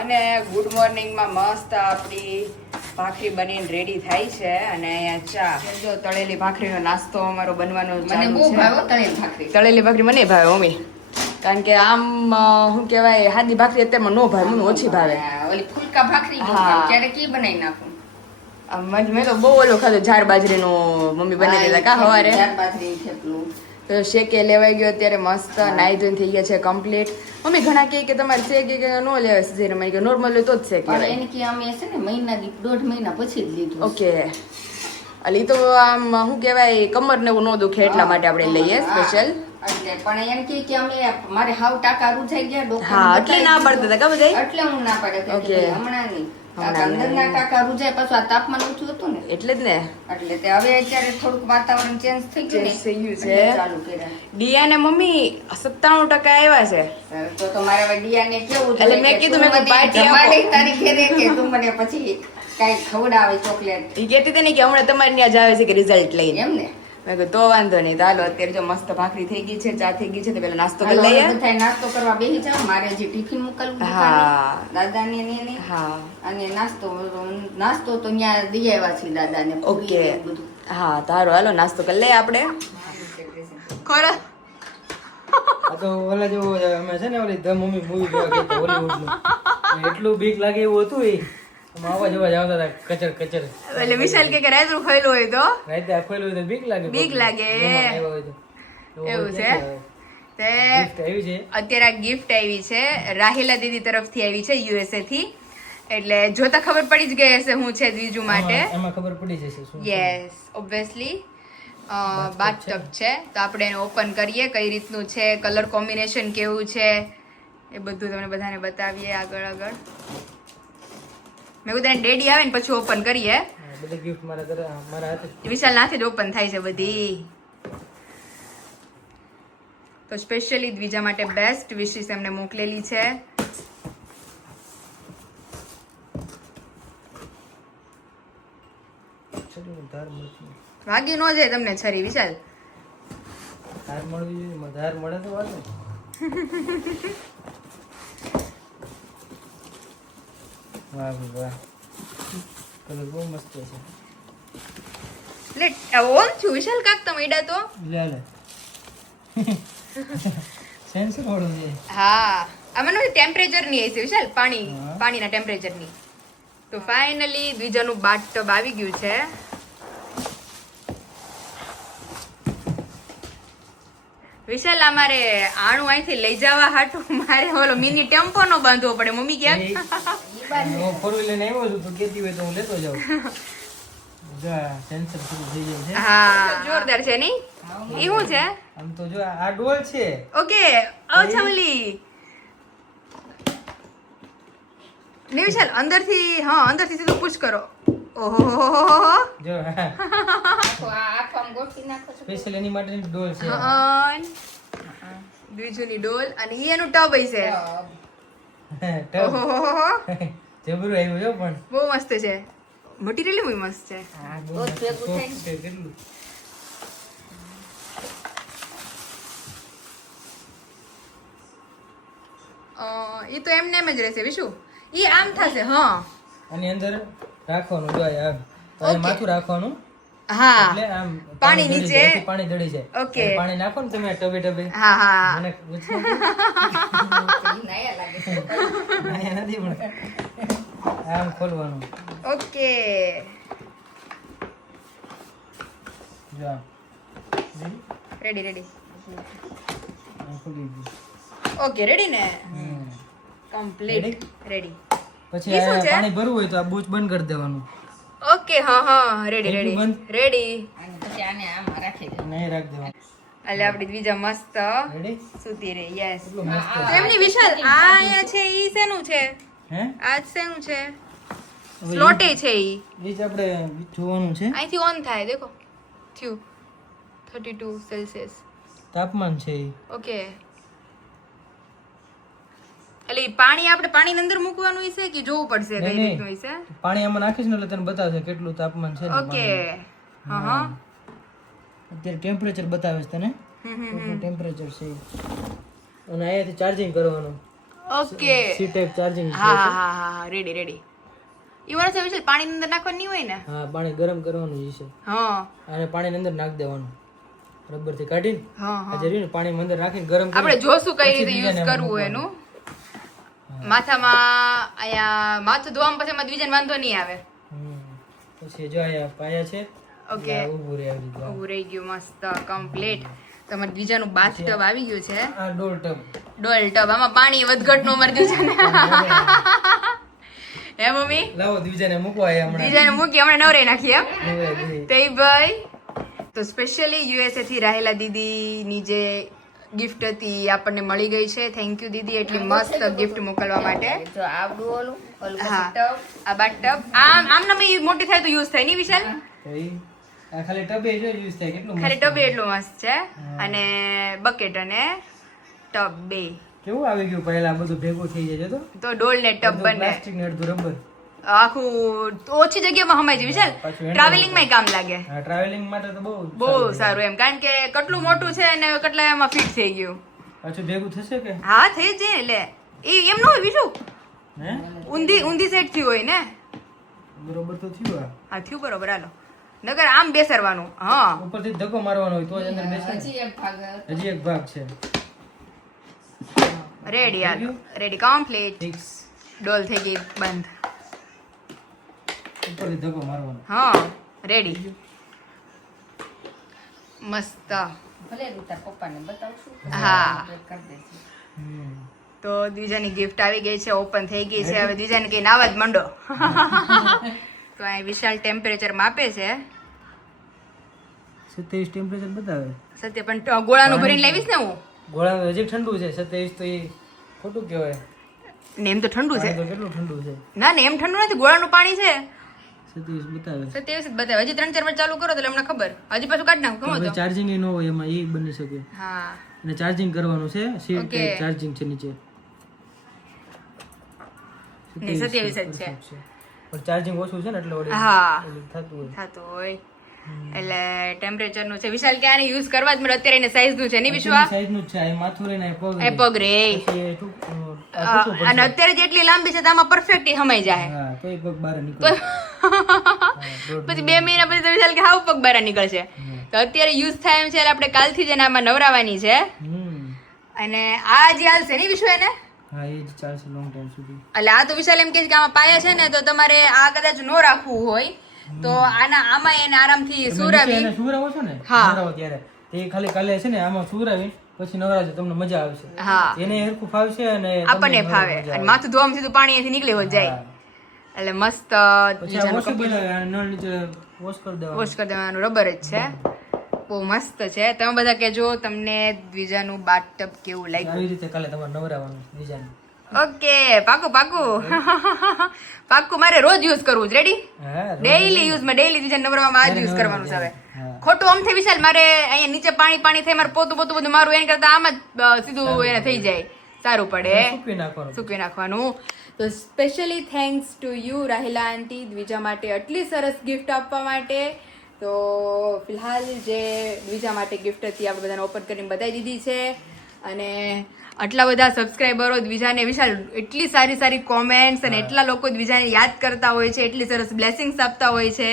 અને ગુડ મોર્નિંગમાં મસ્ત આપણી ભાખરી બનીને રેડી થાય છે અને અહીંયા ચા જો તળેલી ભાખરીનો નાસ્તો અમારો બનવાનો મને બહુ ભાવે તળેલી ભાખરી. તળેલી ભાખરી મને ભાવે મમ્મી, કારણ કે આમ શું કહેવાય હાદી ભાખરી અત્યારમાં નો ભાવે, મને ઓછી ભાવે. ઓલી ફુલકા ભાખરી બહુ હા. ભાવે. ક્યારેક ઈ બનાવી નાખું. મેં તો બહુ ઓલો ખાધું જાર બાજરીનું મમ્મી બનાવી દેતા કા સવારે. ચાર બાજરીનું થેપલું. તો શેકે લેવાઈ ગયો અત્યારે મસ્ત નાઈ ધોઈને થઈ ગયા છે કમ્પ્લીટ. મમ્મી ઘણા કહે કે તમારે શેકે કે ન લેવાય સીઝન માં, કે નોર્મલ હોય તો જ શેક પણ લેવાય. એને કે અમે છે ને દોઢ મહિના પછી જ લીધું. ઓકે, એટલે ઈ તો આમ શું કહેવાય કમર ને એવું ન દુખે એટલા માટે આપણે લઈએ સ્પેશિયલ. એટલે પણ એમ કે અમે મારે હાવ ટાકા રૂજાઈ ગયા ડોક્ટર હા, એટલે ના પડતા હતા કા બધા. એટલે હું ના પાડે કે Okay. હમણાં નહીં. હમણાં અંદરના ટાકા રૂજાય પાછું આ તાપમાન ઓછું હતું ને એટલે જ ને એટલે તે હવે અત્યારે થોડુંક વાતાવરણ ચેન્જ થઈ ગયું ને Change થઈ ગયું છે. એટલે ચાલુ કર્યા. ડિયા ને મમ્મી 97% આવ્યા છે. તો મારે હવે ડિયાને કેવું એટલે મેં કીધું, મેં કીધું પાર્ટી આપો. જમાડે તારી ઘરે કે તું મને પછી કાંઈ ખવડાવે ચોકલેટ ઈ કહેતી હતી ને કે હમણાં તમારે ત્યાં જ આવે છે કે રિઝલ્ટ લઈને. એમ ને. મેં કીધું તો વાંધો નહીં, તો હાલો અત્યારે જો મસ્ત ભાખરી થઈ ગઈ છે, ચા થઈ ગઈ છે, તો પેલા નાસ્તો કરી લઈએ. બધાય નાસ્તો કરવા બેસી જાવ. મારે હજી ટિફિન મોકલવું હા. દાદાને ને એને. હા અને નાસ્તો તો ત્યાં દઈ આવ્યા છે દાદાને પૂરી ઓકે, ને એવું બધું. હા તારો હાલો નાસ્તો કરી લઈએ આપણે. ખરો આ તો ઓલા જેવો અમે છે ને ઓલી ધ મમ્મી મૂવી જોવા ગયા હતા હોલીવુડનું. એટલું બીક લાગે એવું હતું એ. આમ અવાજ આવતા હતા કચર કચર. એટલે વિશાલ કે રાયતું ખોયલું હોય તો રાતે આખોલું હોય તો બીક લાગે. બીક લાગે. મહેમાન આવ્યા હોય તો. એવું છે. તે gift આવી છે. અત્યારે આ ગિફ્ટ આવી છે રાહિલા દીદી તરફથી આવી છે USA થી, એટલે જોતા ખબર પડી જ ગઈ હશે હું છે બીજું માટે. એમાં ખબર પડી જશે શું છે. યસ ઓબ્વિયસલી બાથટબ છે, તો આપણે એને ઓપન કરીએ કઈ રીતનું છે, કલર કોમ્બિનેશન કેવું છે એ બધું તમને બધાને બતાવીએ આગળ. મેં કીધું ડેડી આવે ને પછી ઓપન કરીએ. હા, બધી gift મારા હાથે જ. વિશાલ નાથી જ ઓપન થાય છે બધી. તો સ્પેશિયલી દ્વિજા માટે બેસ્ટ વિશિસ એમને મોકલેલી છે. છરીનો ધાર મળતી નથી. વાગી ન જાય તમને છરી વિશાલ. ધાર મળવી જોઈએ. ધાર મળે તો વાગે. વાહ ભાઈ વાહ. કલર બહુ મસ્ત છે. લે ઓન છું વિશાલ કાક તમે ઈડા તો. લે લે. સેન્સર વાળું છે. હા આમાં ટેમ્પરેચર ની હશે વિશાલ, હા. પાણીના ટેમ્પરેચર ની. તો ફાઇનલી દ્વિજાનું બાથટબ આવી ગયું છે. વિશાલ અમારે આણું અહીંથી લઈ જવા હાટું મારે ઓલો મિની ટેમ્પો નો બાંધવો પડે. મમ્મી ક્યાં હું ફોર વ્હીલર લઈને આવ્યો છું તો કેતી હોય તો હું લેતો જાઉં. જો સેન્સર શરૂ થઈ જાય છે. હા જોરદાર છે નહીં ઈ શું છે? આમ તો જો આ ડોલ છે. ઓકે અચ્છા ઓલી ને વિશાલ અંદરથી, હા અંદરથી સીધું પુશ કરો. ઓહો જો આખો આમ ગોઠવી નાખો છો. સ્પેશિયલ એની માટેની ડોલ છે. બીજુની ડોલ અને ઈ એનું ટબ હશે. ટબ. ઓહો જબરું આવ્યું જો પણ. બહુ મસ્ત છે, મટીરિયલ બહુ મસ્ત છે. બહુ રોજ મસ્ત. ભેગું થાય ને. soft છે કેટલું. ઈ તો એમને એમ જ રહેશે વિશુ. ઈ આમ થશે. હા આની અંદર રાખવાનું જો આમ તો Okay. માથું રાખવાનું હા એટલે આમ પાણી દળી નીચે. જાય, અહીંથી પાણી દળી જાય. Okay. અને પાણી નાખો ને તમે આ ટબે ટબે. હા હા મને પૂછો. ઈ નાયા લાગે છે. અહીંયા નથી પણ આમ ખોલવાનું. ઓકે જો આમ. રેડી રેડી આમ ખુલી ગયું. ઓકે રેડી ને હમ. Complete ready. પછી ઈ શું આ છે? પાણી ભરવું હોય તો આ બૂચ બંધ કરી દેવાનું. ઓકે હા હા રેડી એટલું રેડી બંધ? રેડી. અને પછી આને આમાં રાખી દે. નહીં રાખી દેવાનું. એટલે આપડી બીજા મસ્ત રેડી? સુતી રહી. યસ કેટલું મસ્ત તો છે. એમની વિશાલ આ અહીંયા છે ઈ શેનું છે? હે આ શેનું છે? હવે સ્લોટે છે ઈ ઈ જ આપણે જોવાનું છે. અહીંથી ઓન થાય દેખો થયું 32 સેલ્સિયસ. તાપમાન છે ઈ. ઓકે એટલે ઈ પાણી આપણે પાણીની અંદર મૂકવાનું હશે કે જોવું પડશે કઈ નહીં, રીતનું હશે? પાણી આમાં નાખીશ ને એટલે તને બતાવશે કેટલું તાપમાન છે ને ઓકે પાણીનું. હા હા અત્યારે ટેમ્પરેચર બતાવે છે તને હમ હમ કેટલું ટેમ્પરેચર છે ઈ. અને અહીંયાથી ચાર્જિંગ કરવાનું. ઓકે સી ટાઈપ ચાર્જિંગ હા હા હા હા રેડી રેડી ઈ વરસ વિશાલ પાણી અંદર નાખવાનું નહીં હોય ને હા પાણી ગરમ કરવાનું છે હા અને પાણી અંદર નાખી દેવાનું રબર થી કાઢીને હા હા આજે રહ્યું ને પાણી અંદર રાખીને ગરમ કરી આપણે જોશું કઈ રીતે પછી યુઝ બીજાને કરવું મૂકવાનું. એનું માથામાં અહીંયા માથું ધોવામાં પછી એમાં દ્વિજન વાંધો નહીં આવે પછી જો અહીંયા પાયા છે ઓકે આ ઊભું રહે આવી રીતે. ઉભું રહી ગયું મસ્ત કમ્પ્લીટ તમારે દ્વિજાનું બાથ ટબ આવી ગયું છે આ ડોલ ટબ ડોલ ટબ આમાં પાણી વધઘટ નો મરી દ્વિજાને હે મમ્મી લાવો દ્વિજાને મૂકવા આયા હમણાં દ્વિજાને મૂકી હમણાં નવરાઈ નાખી એમ નવરા દીદી. તે ભાઈ તો સ્પેશિયલી યુએસએ થી રહેલા દીદીની જે ગિફ્ટ હતી આપણને મળી ગઈ છે થેન્ક યુ દીદી એટલી મસ્ત ગિફ્ટ મોકલવા માટે જો આવડું ઓલું ઓલું હા ટબ આ બાથ ટબ આમ નામે મોટી થાય તો યુઝ થાય નહીં વિશાલ તો ઈ આ ખાલી ટબે જો યુઝ થાય કેટલું ખાલી મસ્ત. ટબ એટલું મસ્ત છે અને બકેટ અને ટબ બે કેવું આવી ગયું પહેલા બધું ભેગું થઈ જાય છે તો ડોલ ને ટબ બંને પ્લાસ્ટિક ને અડધું રબર આખું ઓછી જગ્યામાં હમાઈ જાય વિશાલ પાછું handle ટ્રાવેલિંગ માં કામ લાગે હા ટ્રાવેલિંગ માટે તો બહુ બહુ સારું એમ કારણ કે કેટલું મોટું છે અને કેટલા એમાં ફિટ થઈ ગયું પાછું ભેગું થશે કે હા થઈ જ જાય લે એ એમ ન હોય બીજું હે ઊંધી સેટ થી હોય ને બરોબર તો થયું આ હા થયું બરોબર હાલો નગર આમ બેસરવાનું હા ઉપરથી ધક્કો મારવાનો હોય તો જ અંદર બેસે ને. હજી એક ભાગ હજી એક ભાગ છે રેડી હાલો રેડી કમ્પ્લીટ ફિક્સ ડોલ થઈ ગઈ બંધ ઉપરથી ધક્કો મારવાનો હા રેડી મસ્ત ભલે તું તાર પપ્પાને બતાવશું હા. કરી દેશે હમ. તો દ્વિજાની ગિફ્ટ આવી ગઈ છે ઓપન થઈ ગઈ છે હવે દ્વિજાને કઈ નાવા જ મંડો તો અહીં વિશાલ ટેમ્પરેચર માપે છે 27 ટેમ્પરેચર બતાવે સત્ય પણ ગોળાનું ભરીને લાવીશ ને હું ગોળા હજી ઠંડુ છે 27 તો એ ખોટું કહેવાય ને એમ તો ઠંડુ છે પાણી તો કેટલું ઠંડુ છે ના ને એમ ઠંડુ નથી ગોળાનું પાણી છે 27 બતાવે 27 જ બતાવે હજી 3-4 મિનિટ ચાલુ કરો તો હમણાં ખબર હજી પાછું કાઢ નાખું ગમો તો ચાર્જિંગ ન હોય એમાં એ બની શકે હા અને ચાર્જિંગ કરવાનું છે સીટ Okay. ચાર્જિંગ છે નીચે ને 27 જ છે પણ ચાર્જિંગ ઓછું છે ને એટલે ઓલી હા ઓલું થતું હોય થતું હોય એટલે ટેમ્પરેચર નું છે વિશાલ કે આને યુઝ કરવા જ મળે અત્યારે એને સાઈઝ નું છે નહીં વિશ્વ સાઈઝ નું જ છે આ માથું લઈને આ પગ એ પગ રે પછી એ ટૂંકું પડશે. અને અત્યારે જેટલી લાંબી છે તો આમાં પરફેક્ટ સમાઈ જાય હા તો એ પગ બહાર નીકળે પછી 2 મહિના પછી તો વિશાલ કે હાવ પગ બહાર નીકળશે તો અત્યારે યુઝ થાય એમ છે એટલે આપણે કાલથી જ એને આમાં નવરાવાની છે અને આ જે હાલશે નહીં વિશ્વ એને હા એ જ ચાલશે લોંગ ટાઈમ સુધી એટલે આ તો વિશાલ એમ કે છે કે આમાં પાયા છે ને તો તમારે આ કદાચ નો રાખવું હોય તો આમાં એને આરામથી સુરાવી એને સુરાવો છો ને હા. નવરાવો ત્યારે તે ખાલી કાલે છે ને આમાં સુરાવી પછી નવરાજો તમને મજા આવશે હા એને હરખું ફાવશે અને આપણને ફાવે અને માથું ધોવામાં સીધું પાણી અહીંથી નીકળી હોય જાય એટલે મસ્ત પછી આ વોશેબલ નળ નીચે વોશ કરી દેવાનું વોશ કરી દેવાનું રબર જ છે બહુ મસ્ત છે તમે બધા કહેજો તમને દ્વિજાનું બાથટબ કેવું લાગ્યું આવી રીતે કાલે તમારે નવરાવાનું બીજાને ઓકે પાકું પાકું મારે રોજ યુઝ કરવું જ રેડી હા ડેઈલી યુઝમાં ડેઈલી દ્વિજા નવરાવામાં આ જ યુઝ કરવાનું છે હવે ખોટું આમ થઈ વિશાલ મારે અહીંયા નીચે પાણી થાય મારે પોતું બધું મારું એને કરતા આમ જ સીધું એને થઈ જાય સારું પડે સૂકવી નાખવાનું સૂકવી નાખવાનું તો સ્પેશિયલી થેન્ક્સ ટુ યુ રાહિલા આંટી દ્વિજા માટે આટલી સરસ ગિફ્ટ આપવા માટે તો ફિલહાલ જે દ્વિજા માટે ગિફ્ટ હતી આપણે બધાને ઓપન કરીને બતાવી દીધી છે અને આટલા બધા સબસ્ક્રાઈબરો દ્વિજાને વિશાલ એટલી સારી કોમેન્ટ્સ અને એટલા લોકો દ્વિજાને યાદ કરતા હોય છે એટલી સરસ બ્લેસિંગ્સ આપતા હોય છે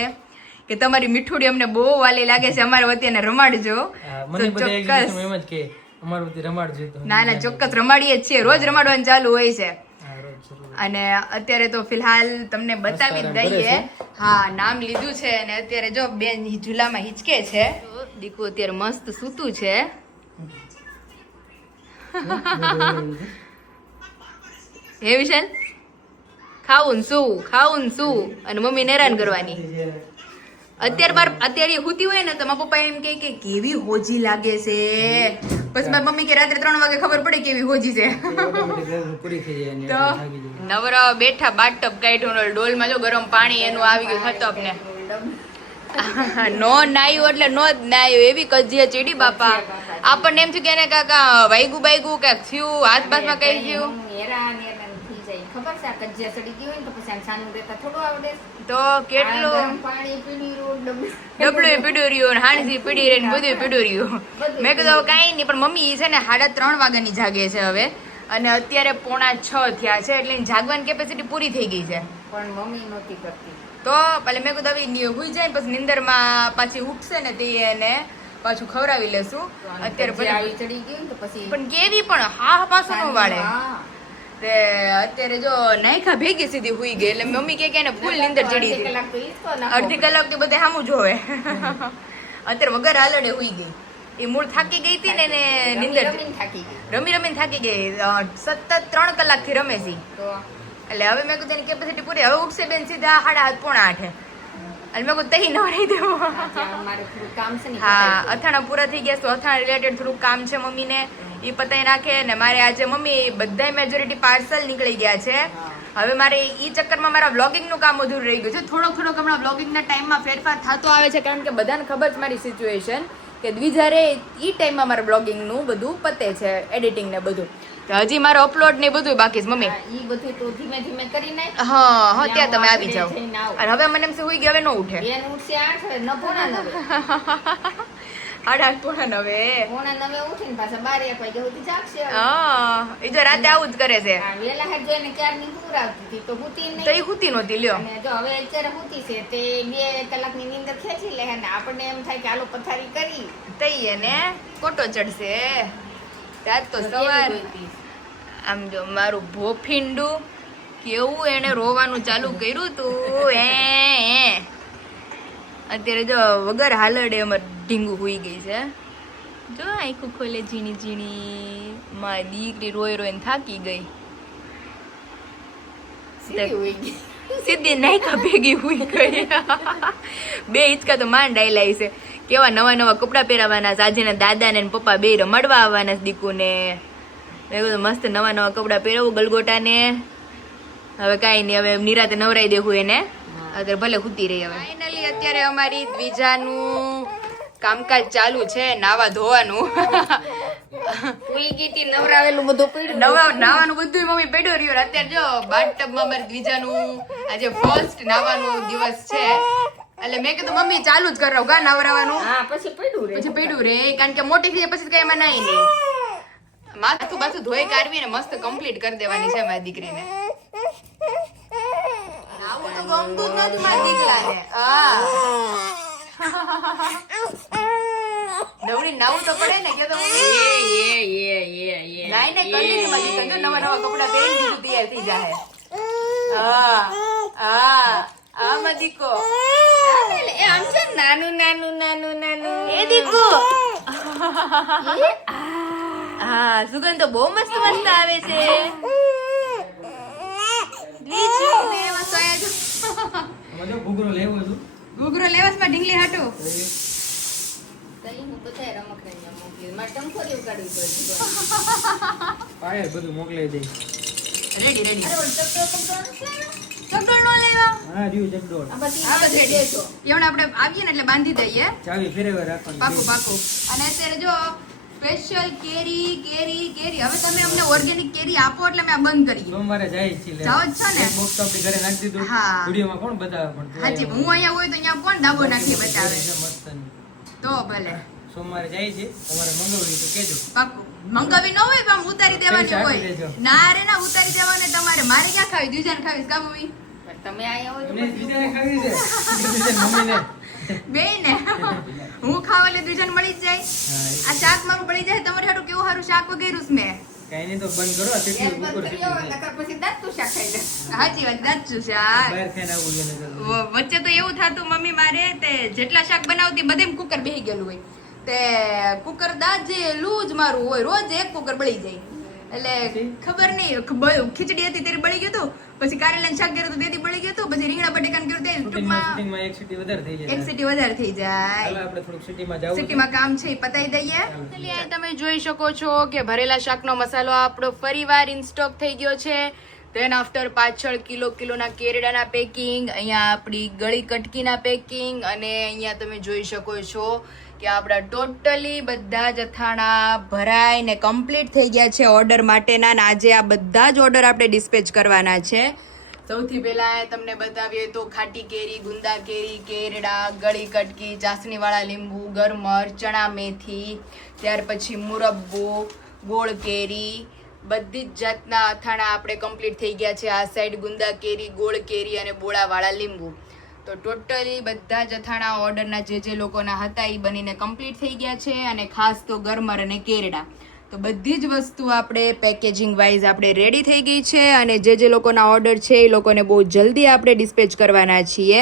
કે તમારી મીઠુડી અમને બહુ વાલી લાગે છે અમારે વતી એને રમાડજો મને બધા એક્ઝિબિશન એમ જ કે અમારું વતી રમાડજો તો ના ચોક્કસ રમાડીએ જ છીએ રોજ રમાડવાનું ચાલુ હોય છે હા રોજ જરૂર. અને અત્યારે તો ફિલહાલ તમને બતાવી જ દઈએ હા નામ લીધું છે અને અત્યારે જો બેન ઝૂલામાં હિચકે છે દીકુ અત્યારે મસ્ત સૂતું છે હે વિશાલ ખાવું ને શું અને મમ્મી હેરાન કરવાની અત્યારે હુતી હોય ને તો મારા પપ્પા એમ કે કેવી હોજી લાગે છે પછી મારી મમ્મી કે રાત્રે 3 વાગે ખબર પડે કેવી હોજી છે Automatic level પૂરી થઈ જાય અને તો થાકી જાય. નવરા બેઠા બાથટબ કાઢ્યું ડોલમાં જો ગરમ પાણી એનું આવી ગયું થતપ ને નો નાયું એટલે નો જ નાયું એવી કજિયા ચીડી બાપા આપણને એમ થયું કે એને કાકા વાયગું બાયગું કે થયું હાથ બાથમાં કઈ થયું હેરાન થઈ જાય ખબર છે આ કજિયા સડી ગઈ હોય ને તો પછી આમ સાનું રહેતા થોડું આવડે તો કેટલું ગરમ પાણી પીણી રોડ ડબલું પીડ્યું રહ્યું હાણસી પીડી રહી બધું પીડ્યું રહ્યું મેં કીધું કાંઈ નહીં પણ મમ્મી છે ને 3:30 વાગ્યાની જાગે છે હવે અને અત્યારે 5:45 થયા છે એટલે એની જાગવાની કેપેસિટી પૂરી થઈ ગઈ છે. પણ મમ્મી નહોતી કરતી. તો પેલે મેં કીધું હવે હુઈ જાય પછી નિંદરમાં પાછી ઉઠશે ને તે એને પાછું ખવડાવી લેશું. અત્યારે જે આવી ચડી ગયું ને તો પછી પણ કેવી પણ હા પાછું ન વાળે. હા. તે અત્યારે જો નાયખા ભેગી સીધી હુઈ ગઈ એટલે મમ્મી કે એને ફૂલ નીંદર ચડી અડધી હતી. કલાક તો ઈ જ તો નાખો. અડધી કલાક થી બધે સામું જોવે. અત્યારે વગર હાલડે હુઈ ગઈ. એ મૂળ થાકી ગઈ હતી ને એને નીંદર રમીને થાકી ગઈ. રમીને થાકી ગઈ. સતત 3 કલાકથી રમે છે. તો એટલે હવે મેં કીધું એની કેપેસિટી પૂરી. હવે ઉઠશે બેન સીધા 7:30 એટલે મેં કીધું તહી નવરાઈ દેવું. ત્યાં મારે થોડું કામ છે ને હા અથાણા પૂરા થઈ ગયા તો અથાણા રિલેટેડ થોડુંક કામ છે મમ્મીને એ પતાઈ નાખે ને મારે આજે મમ્મી બધા મેજોરિટી પાર્સલ નીકળી ગયા છે. હવે મારે ઈ ચક્કરમાં મારા વ્લોગિંગ નું કામ અધૂરું રહી ગયું છે. થોડોક હમણાં વ્લોગિંગ ના ટાઈમમાં ફેરફાર થતો આવે છે કારણ કે બધાને ખબર છે મારી સિચ્યુએશન કે દ્વિજારે ઈ ટાઈમમાં મારા બ્લોગિંગ નું બધું પતે છે એડિટિંગ ને બધું. તો હજી મારો અપલોડ ને બધું બાકી છે મમ્મી. ઈ બધું તો ધીમે ધીમે કરી નાખ. હા ત્યાં તમે આવી જાઓ. જઈને આવો. અને હવે મને એમ છે હુઈ ગયા હવે ન ઉઠે. બેન ઉઠશે 8 ન પોણા 9. 8:30 પોણા 9 ઉઠીને પાછા 12 1 વાગ્યા સુધી જાગશે હવે. હા એ જો રાતે આવું જ કરે છે. હા, વેલા હાથ જોઈને ક્યારની ઊંઘ આવતી હતી તો હુતી તો નહીં. એ હુતી નહોતી લ્યો. અને જો હવે અત્યારે હુતી છે તે 2 કલાકની નીંદર ખેંચી લે ને આપણને એમ થાય કે હાલો પથારી કરી તઈ એને કોટો ચડશે. ત્યાર તો તો સવાર કેવી હોતી. આમ જો મારું ભોફીંડું કેવું એને રોવાનું ચાલુ કર્યું તું. અત્યારે જો વગર હાલડે અમાર ઢીંગુ હુઈ ગઈ છે. જો આખું ખોલે ઝીણી ઝીણી. મારી દીકરી રોઈ રોઈને થાકી ગઈ. સીધી હોઈ ગઈ. સીધી નાયકા ભેગી હુઈ ગઈ. 2 હિંચકા તો માંડ આયલા છે. કેવા નવા નવા કપડાં પહેરાવાના છે. આજે દાદા ને પપ્પા 2 રમાડવા આવવાના છે દીકુને. મેં કીધું મસ્ત નવા નવા કપડાં પહેરવું ગલગોટા ને. હવે કાંઈ નહીં હવે નિરાતે નવરાઈ દેવું એને. અત્યારે ભલે ખૂતી રહી. હવે ફાઇનલી અત્યારે અમારી દ્વિજાનું કામકાજ ચાલુ છે નાવા ધોવાનું. હુઈ ગઈ તી નવરાવેલું બધું પડ્યું. નાવાનું બધું મમ્મી પડ્યું રહ્યું. અત્યારે જો બાથટબમાં અમારી દ્વિજાનું આજે ફર્સ્ટ નાવાનું દિવસ છે એટલે મેં કીધું મમ્મી ચાલુ જ કરો કા નવરાવાનું. હા પછી પડ્યું રે. પછી પડ્યું રે કારણ કે મોટી થઈ જાય પછી કઈ એમાં નાઈ નહીં. માથું બાથું ધોઈ કાઢવી ને મસ્ત કમ્પ્લીટ કરી દેવાની છે મારી દીકરીને. આવું તો ગમતું જ નથી મારી દીકરાને. નવરી નાવું તો પડે ને કે તો નાઈ ને કરી દીધી મારી દીકરી. જો નવા નવા કપડા પહેરી દીધું તૈયાર થઈ જાય. આમાં દીકો એ આમ છે નાનું નાનું નાનું નાનું એ દીકો. હા સુગંધ તો બહુ મસ્ત મસ્ત આવે છે. ઘૂઘરો લેવો છું. ઘૂઘરો લેવાસમાં ઢીંગલી હાટું. કઈ હું બધાય રમકડા મોકલી મારે ટંકોરી ઉગાડવી પડે. પાયર બધું મોકલાઈ દઈ. રેડી અરે ઓલ ચકડોળ છે ને? ચકડોળ નો લેવા. હા રહ્યું ચકડોળ. આ બધી આ બધે દેજો. એવડે આપણે આવીએ ને એટલે બાંધી દઈએ. ચાવી ફેરવે રાખવાની. પાકું. અને અત્યારે જો સ્પેશિયલ કેરી કેરી કેરી. હવે તમે અમને ઓર્ગેનિક કેરી આપો એટલે અમે આ બંધ કરીએ. સોમવારે જાય છે લે. જાઓ જ છો ને? એક બોક્સ તો આપણી ઘરે નાખી દીધું. હા. વિડીયોમાં કોણ બતાવે પણ તું હાજી આવ્યો. હું અહીંયા હોય તો અહીંયા કોણ દાબો નાખી બતાવે. છે મસ્તની. તો ભલે સોમવારે જાય છે તમારે મંગાવવી તો કેજો. પાકું. મંગાવી ન હોય તો આમ ઉતારી દેવાની પૈસા આપી હોય. દેજો. ના રે ના ઉતારી દેવાને તમારે. મારે ક્યાં ખાવી દ્વિજાને ખાવીશ કા મમ્મી? પણ તમે આયા હોય તો મને બીજાને ખાવી છે. બીજાને મમ્મીને. બેયને. હું ખાવા એટલે દ્વિજાને મળી જ જાય. હા, એ આ શાક મારું પડી જાય તમારે હાટું કેવું સારું શાક વગેરું છે મેં. કાંઈ નહીં તો બંધ કરો. ગેસ કેટલી બંધ ઉપર કરી કેટલી આવો, જાય. નકર પછી દાંત તું શાક ખાઈ લે. સાચી વાત દાચું શાક. બહાર ખાઈને આવવું જોઈએ ને જલ્દી. વચ્ચે તો એવું થતું મમ્મી મારે તે જેટલા શાક બનાવતી બધે કુકર બેહી ગયેલું હોય તે કુકર દાજેલું જ મારું હોય. રોજ એક કુકર બળી જાય એટલે ખબર નહીં. ખીચડી હતી ત્યારે બળી ગયું હતું. પછી કારેલાનું શાક કર્યું હતું તેથી બળી ગયું હતું. પછી રીંગણા બટેકાનું કર્યું તે ટૂંકમાં શૂટિંગમાં એક સીટી વધારે થઈ જાય. એક સીટી વધારે થઈ જાય. ચાલો આપણે થોડુંક સિટીમાં જાવું છે. સિટીમાં કામ છે એ પતાઈ દઈએ. એટલે અહીં તમે જોઈ શકો છો કે ભરેલા શાકનો મસાલો આપણો ફરીવાર ઇન સ્ટોક થઈ ગયો છે. ધેન આફ્ટર પાછળ કિલોના કેરડાના પેકિંગ, અહીંયા આપણી ગળી કટકીના પેકિંગ, અને અહીંયા તમે જોઈ શકો છો કે આપણા ટોટલી બધા જ અથાણા ભરાઈને કમ્પ્લીટ થઈ ગયા છે ઓર્ડર માટેના. અને આજે આ બધા જ ઓર્ડર આપણે ડિસ્પેચ કરવાના છે. સૌથી પહેલા તમને બતાવીએ તો ખાટી કેરી, ગુંદા કેરી, કેરડા, ગળી કટકી, ચાસણીવાળા લીંબુ, ગરમર, ચણા મેથી, ત્યાર પછી મુરબ્બો, ગોળ કેરી, બધી જ જાતના અથાણા આપણે કમ્પ્લીટ થઈ ગયા છે. આ સાઈડ ગુંદા કેરી, ગોળ કેરી અને બોળાવાળા લીંબુ. તો ટોટલી બધા જ અથાણા ઓર્ડરના જે લોકોના હતા એ બનીને કમ્પ્લીટ થઈ ગયા છે. અને ખાસ તો ગરમર અને કેરડા, તો બધી જ વસ્તુ આપણે પેકેજિંગ વાઇઝ આપણે રેડી થઈ ગઈ છે. અને જે લોકોના ઓર્ડર છે એ લોકોને બહુ જલ્દી આપણે ડિસ્પેચ કરવાના છીએ.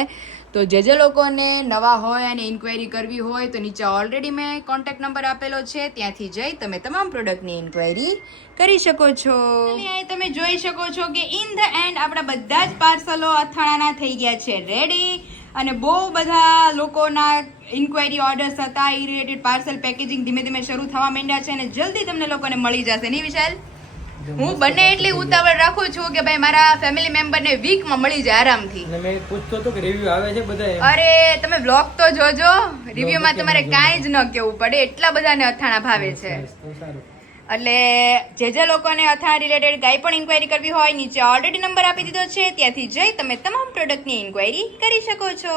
તો જે લોકોને નવા હોય અને ઇન્ક્વાયરી કરવી હોય તો નીચે ઓલરેડી મેં કોન્ટેક્ટ નંબર આપેલો છે, ત્યાંથી જઈ તમે તમામ પ્રોડક્ટની ઇન્ક્વાયરી કરી શકો છો. અહીં તમે જોઈ શકો છો કે ઇન ધ એન્ડ આપણા બધા જ પાર્સલો અથાણાના થઈ ગયા છે રેડી. અને બહુ બધા લોકોના ઇન્ક્વાયરી ઓર્ડર્સ હતા, એ રિલેટેડ પાર્સલ પેકેજિંગ ધીમે ધીમે શરૂ થવા માંડ્યા છે અને જલ્દી તમને લોકોને મળી જશે. નહીં વિશાલ? હું બંને એટલી ઉતાવળ રાખું છું કે ભાઈ મારા ફેમિલી મેમ્બરને વીકમાં મળી જાય આરામથી. અને મેં પૂછતો હતો કે રિવ્યુ આવે છે બધા. અરે તમે બ્લોગ તો જોજો, રિવ્યુમાં તમારે કાંઈ જ ન કેવું પડે, એટલા બધાને અથાણા ભાવે છે. એટલે જે લોકોને અથાણા રિલેટેડ કાંઈ પણ ઇન્ક્વાયરી કરવી હોય નીચે ઓલરેડી નંબર આપી દીધો છે, ત્યાંથી જઈ તમે તમામ પ્રોડક્ટની ઇન્ક્વાયરી કરી શકો છો.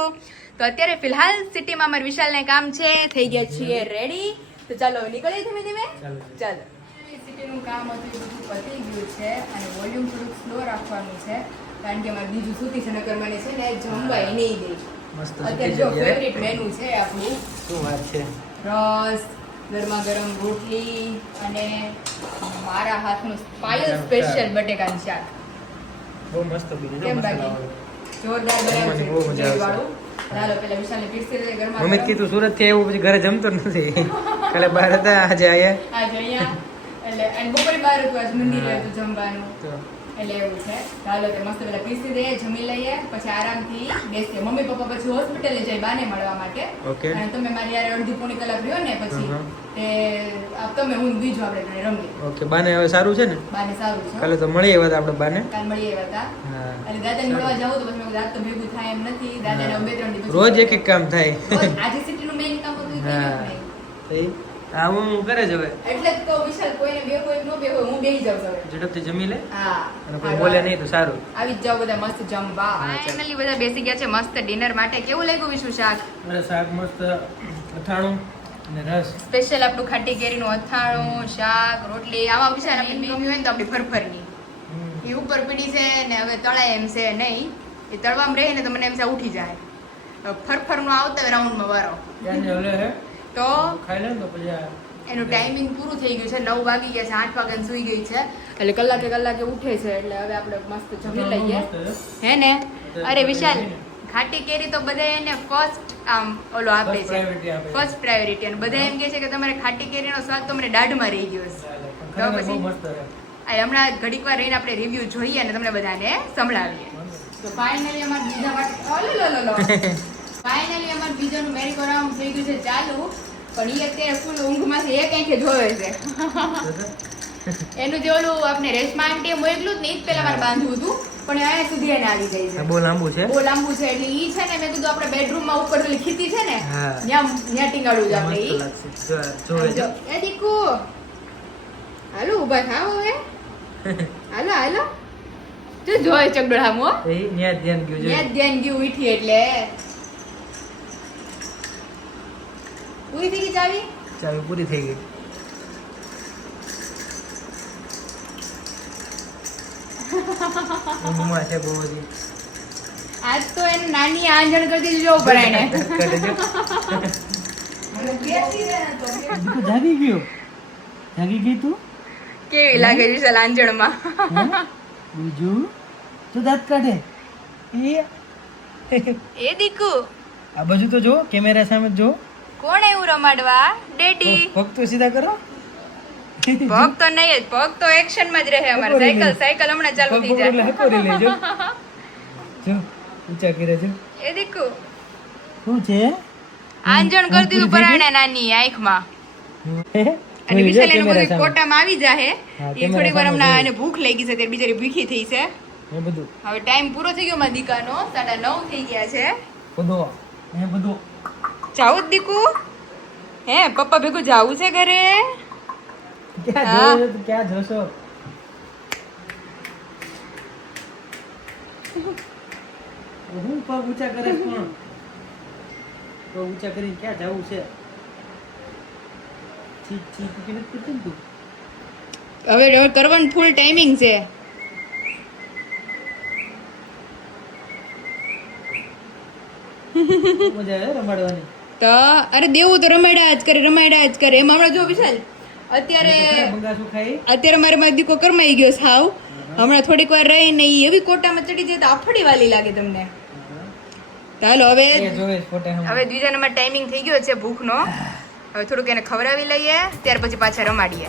તો અત્યારે ફિલહાલ સિટીમાં અમારા વિશાલને કામ છે, થઈ ગયા છીએ રેડી. તો ચાલો નીકળીએ ધીમે ધીમે. ચાલો સિટીનું કામ હતું એ બધું પતી ગયું છે અને વોલ્યુમ થોડુંક સ્લો રાખવાનું છે, કારણ કે અમારે બીજું સુતી છે નકર મને છે ને જમવાય નહીં દે. અત્યારે જો ફેવરિટ મેનુ છે આપણું. શું વાત છે? રસ, ગરમા ગરમ રોટલી અને મારા હાથનું પાયલ સ્પેશિયલ બટેકાનું શાક. બહુ મસ્ત બીજું કેમ બાકી જોરદાર બનાવ્યું છે ગ્રેવી વાળું. ચાલો પેલા વિશાલને પીરસી દે ગરમા મમ્મી કીધું સુરત થી આવ્યું પછી ઘરે જમતો નથી, કાલે બહાર હતા આજે આયા. આજે અહીંયા એટલે અને બપોરે બહાર હતું, આજ મંદિરે હતું જમવાનું, એટલે એવું છે. ચાલો તે મસ્ત પેલા પીરસી દે, જમી લઈએ, પછી આરામથી બેસીએ. મમ્મી પપ્પા પછી હોસ્પિટલે જાય બાને મળવા માટે. અને તમે મારી યાર અડધી પોણી કલાક રહ્યો ને પછી તે તમે હું બીજું આપણે ઘરે રમીએ. ઓકે, બાને હવે સારું છે ને? બાને સારું છે. કાલે તો મળી આવ્યા આપણે બાને. કાલ મળી આવ્યા હતા. એટલે દાદાને મળવા જાવ તો પછી દાદા તો ભેગું થાય એમ નથી. દાદાને 2-3 દિવસ રોજ એક કામ થાય. આજે સિટીનું મેઇન કામ હતું એ નહીં. હા હું કરે જ હવે. એટલે જ તો વિશાલ કોઈને બે કોઈ નો બે હોય, હું બેહી જાઉં હવે. ઝડપથી જમી લે. હા. અને કોઈ બોલે નહીં તો સારું. આવી જ જાવ બધા મસ્ત જમવા. ફાઇનલી બધા બેસી ગયા છે મસ્ત ડિનર માટે. કેવું લાગ્યું વિશુ શાક? અરે શાક મસ્ત, અથાણું અને રસ. સ્પેશિયલ આપણું ખાટી કેરીનું અથાણું, શાક, રોટલી. આમાં વિશાલ આપણે ગમ્યું હોય ને તો આપણી ફરફરની એ ઉપર પીડી છે ને હવે તળાય એમ છે નહીં. એ તળવામાં રહે ને તો મને એમ છે ઉઠી જાય. ફરફરનું આવતા રાઉન્ડમાં વારો તો ખાઈ લે તો પછી એનું ટાઈમિંગ પૂરું થઈ ગયું છે. 9 વાગી ગયા છે, 8 વાગ્યાને સુઈ ગઈ છે, એટલે કલાકે ઉઠે છે. એટલે હવે આપણે મસ્ત જમી લઈએ, હે ને? અરે વિશાલ, ખાટી કેરી તો બધા એને ફર્સ્ટ આમ ઓલો આપે છે, ફર્સ્ટ પ્રાયોરિટી. અને બધા એમ કહે છે કે તમારે ખાટી કેરીનો સ્વાદ તો મને દાઢમાં રહી ગયો છે. તો પછી હમણાં ઘડીક વાર રહીને આપણે રિવ્યુ જોઈએ અને તમને બધાને સંભળાવીએ. તો ફાઇનલી અમારે બીજા માટે ફાઇનલી અમારે બીજાનું મેરી રાઉન્ડ થઈ ગયું છે ચાલુ. પણ એ અત્યારે ફૂલ ઊંઘમાંથી એક આંખે જોવે છે. એનું જે ઓલું આપણે રેશમા આંટી મોકલું જ નહીં, પેલા મારે બાંધવું હતું, પણ અહીંયા સુધી એને આવી ગઈ છે. બહુ લાંબુ છે, બહુ લાંબુ છે. એટલે ઈ છે ને મેં કીધું આપણે બેડરૂમમાં ઉપર પેલી ખીતી છે ને ત્યાં ટીંગાડું છે આપણે. ઈ એ દીકુ હાલો ઊભા થાવ હવે. હાલો હાલો તું જોય ચકડોળ હામો ધ્યાન ગયું છે, ધ્યાન ગયું ઉઠી એટલે પૂરી થઈ ગઈ ચાવી. ચાવી પૂરી થઈ ગઈ. ઊંઘમાં છે બહુ બધી. આજ તો એને નાની આંજણ કરતી જોવું પડે એને. જાગી ગયો, જાગી ગઈ તું. કેવી લાગે વિશાલ આંજણમાં? બીજું તું દાંત કાઢે એ દીકુ આ બાજુ તો જો, કેમેરા સામે જો. કોણ એવું રમાડવા? ડેડી. પગ તો સીધા કરો. પગ તો નહીં જ, પગ તો એક્શન માં જ રહે અમારે. સાયકલ હમણાં ચાલુ થઈ જાય. હકોરી લેજો. જો ઊંચા કરે જો. એ દીકુ શું છે? આંજણ કરી દીધું પરાણે નાની આંખમાં. અને વિશાલ એનું બધું કોટામાં આવી જાહે. એ થોડીક વાર હમણાં એને ભૂખ લાગી છે, તે બિચારી ભૂખી થઈ છે. એ બધું હવે ટાઈમ પૂરો થઈ ગયો મારા દીકાનો. 9:30 થઈ ગયા છે. બધું એ બધું જાવું જ દીકુ? હે પપ્પા ભેગું જાવું છે ઘરે? ક્યાં જોશો? ક્યાં જોશો? હું પગ ઊંચા કરે કોણ? પગ ઊંચા કરીને ક્યાં જવું છે? ઠીક ઠીક કે નથી કરતી તું? હવે કરવાનું ફૂલ ટાઈમિંગ છે. મજા આવે રમાડવાની. તો અરે દેવું તો રમાડ્યા જ કરે. એમાં હમણાં જો વિશાલ અત્યારે બંગાસું ખાઈ અત્યારે મારો દીકો કરમાઈ ગયો સાવ. હમણાં થોડીક વાર રહીને ઈ એવી કોટામાં ચડી જાય તો આફડી વાલી લાગે તમને. ચાલો હવે જોવે ફોટે હમ. હવે દ્વિજા નંબર ટાઈમિંગ થઈ ગયો છે ભૂખનો. હવે થોડુંક એને ખવડાવી લઈએ ત્યાર પછી પાછા રમાડીએ.